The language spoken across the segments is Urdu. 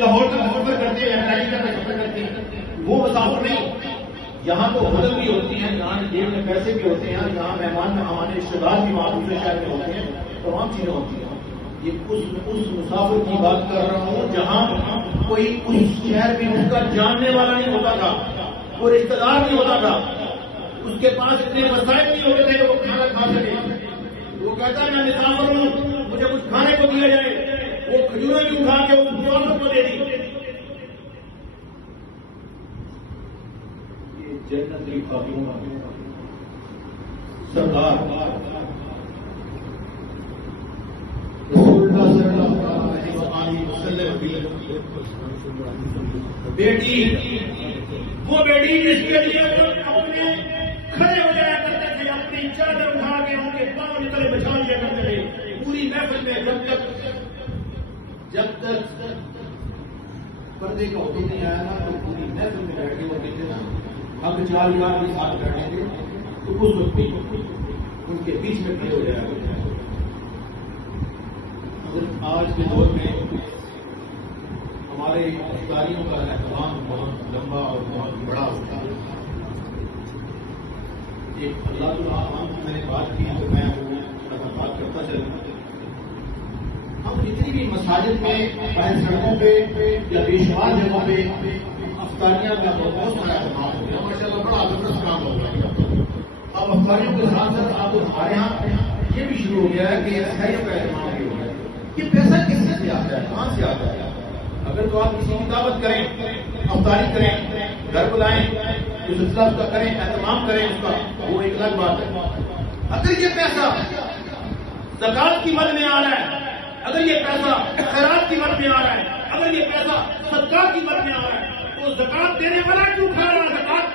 لاہور تک سفر کرتے ہیں یا امریکہ تک سفر کرتے ہیں، وہ مسافر نہیں. یہاں تو ہوٹل بھی ہوتی ہیں، یہاں جیب میں پیسے بھی ہوتے ہیں، یہاں مہمان ہمارے رشتے دار بھی وہاں دوسرے شہر میں ہوتے ہیں، تمام چیزیں ہوتی ہیں. یہ اس مسافر کی بات کر رہا ہوں جہاں کوئی اس شہر میں اس کا جاننے والا نہیں ہوتا تھا، کوئی رشتے دار نہیں ہوتا تھا، اس کے پاس اتنے وسائل نہیں ہوتے تھے کہ وہ کھانا کھا سکے. وہ کہتا ہے میں مسافر ہوں، مجھے کچھ کھانے کو دیا جائے. وہ کھجوریں بھی اٹھا کے اس بزرگوں کو دے دی. یہ جنت کی خاتون سردار بیٹی، وہ بیٹی جس کے لیے اپنے کھڑے ہو جایا کرتے تھے، اپنی چادر اٹھا کے ان کے پاؤں نکلے بچا لیا کرتے تھے پوری محفل میں. جب تک پردے کا حکم نہیں آیا نا تو پوری محفل میں بیٹھ کے وہ کہتے نا ہم 4 لاکھ بھی ساتھ بیٹھیں گے تو اس وقت ان کے بیچ میں کھڑے ہو جایا کرتے ہیں. آج کے دور میں ہمارے افطاریوں کا اہتمام بہت لمبا اور بہت بڑا ہوتا ہے. ایک اللہ تعالیٰ کی میں نے بات کی تو میں بات کرتا چلوں. ہم جتنی بھی مساجد میں باہر سڑکوں پہ یا بے شمار جگہوں پہ افطاریاں کا بہت سارا اہتمام ہو گیا، ماشاء اللہ بڑا زبردست کام ہو گیا. اب افطاریوں کے ساتھ ساتھ آپ ہمارے یہاں یہ بھی شروع ہو گیا ہے کہ عیسائیوں کا اہتمام بھی ہو گیا. یہ پیسہ کس سے آتا ہے، کہاں سے آتا ہے؟ اگر تو آپ کسی کی دعوت کریں، افطاری کریں، گھر بلائیں، جو سلسلہ اس کا کریں، اہتمام کریں اس کا، وہ ایک الگ بات ہے. اگر یہ پیسہ زکات کی مد میں آ رہا ہے، اگر یہ پیسہ خیرات کی مد میں آ رہا ہے، اگر یہ پیسہ صدقات کی مد میں آ رہا ہے، تو زکات دینے والا کیوں کھا رہا ہے؟ زکات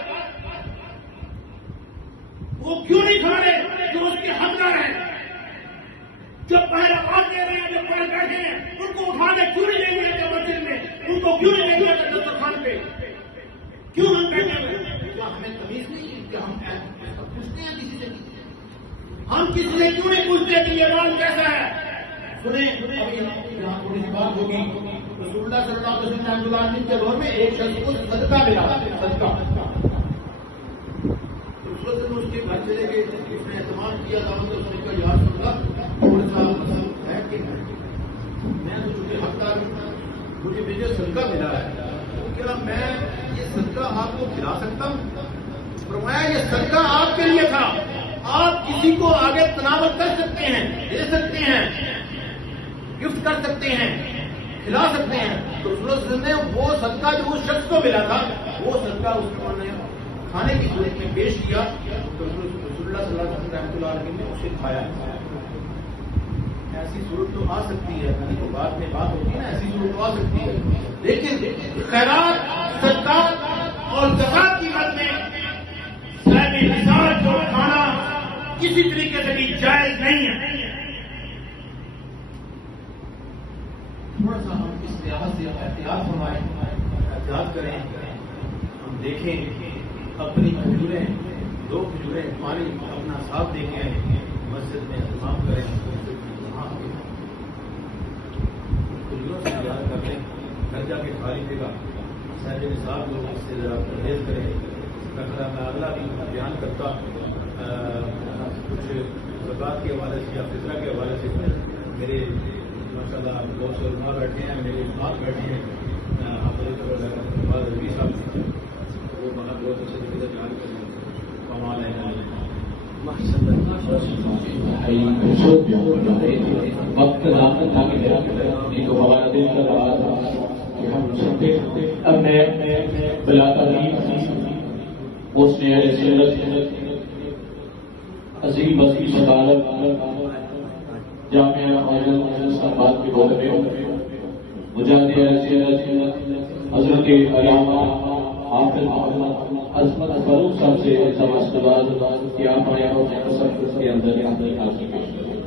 وہ کیوں نہیں کھا رہے جو اس کے حقدار ہیں؟ جو پہلے آواز دے رہے ہیں، جو پہلے بیٹھے ہیں، ان کو اٹھانے کیوں نہیں لے گئے مسجد میں؟ ان کو کیوں نہیں لے گئے دسترخوان پہ؟ کیوں ہم بیٹھے ہوئے؟ کیا ہمیں تمیز نہیں ہے کہ ہم پوچھتے ہیں کسی سے؟ ہم کسی سے کیوں نہیں پوچھتے کہ یہ مال کیسا ہے؟ سنیں ابھی یہاں تھوڑی سی بات ہوگی. رسول اللہ صلی اللہ علیہ وسلم کے دور میں ایک شخص کو صدقہ ملا، صدقہ. اس کے گھر چلے گئے، اس نے اہتمام کیا تھا، اس نے کہا یا رسول اللہ تھوڑا سا بیٹھ کے میں تو چونکہ حقدار ہوں، مجھے مجھے صدقہ ملا ہے، کیا میں یہ صدقہ آپ کو کھلا سکتا ہوں؟ فرمایا یہ صدقہ آپ کے لیے تھا، آپ کسی کو آگے تناول کر سکتے ہیں، دے سکتے ہیں، گفٹ کر سکتے ہیں، کھلا سکتے ہیں. تو رسول اللہ صلی اللہ علیہ وسلم نے وہ صدقہ جو اس شخص کو ملا تھا، وہ صدقہ اس کو نے کھانے کی صورت میں پیش کیا. تو رسول اللہ صلی اللہ علیہ وسلم رحمۃ اللہ علیہ نے اسے کھایا. ایسی صورت تو آ سکتی ہے، تو بعد میں بات ہوتی ہے نا، ایسی صورت تو آ سکتی ہے، لیکن خیرات، صدقات اور زکات کی مد میں صاحب نثار کو کھانا کسی طریقے سے بھی جائز نہیں ہے. تھوڑا سا ہم اس لحاظ سے احتیاط فرمائیں، احتیاط کریں. ہم دیکھیں اپنی کھجوریں، 2 کھجوریں ہماری اپنا ساتھ دے کے مسجد میں اہتمام کریں، وہاں کھجوروں سے یاد کر لیں، گھر جا کے کھا لیجیے گا. صاحب نصاب لوگ اس سے ذرا پرہیز کریں. میں اگلا بھی بیان کرتا کچھ زکات کے حوالے سے یا فطرہ کے حوالے سے. میرے ماشاء اللہ بہت سے علماء بیٹھے ہیں، میرے بات بیٹھے ہیں، حضرت رضوی صاحب، وہ بہت اچھے طریقے سے بیان کریں. کمال ہے وقت ضامن تھا کہ تو ہمارا دل کر رہا تھا کہ ہم سنتے. اب میں بلا تعلیم اس نے عظیم بستی صدارت جامعہ آباد کے دور میں مجاہد حضرت علامہ حافظ محمد عصمت فاروق صاحب سے کہ آپ آیا کے اندر حاصل کر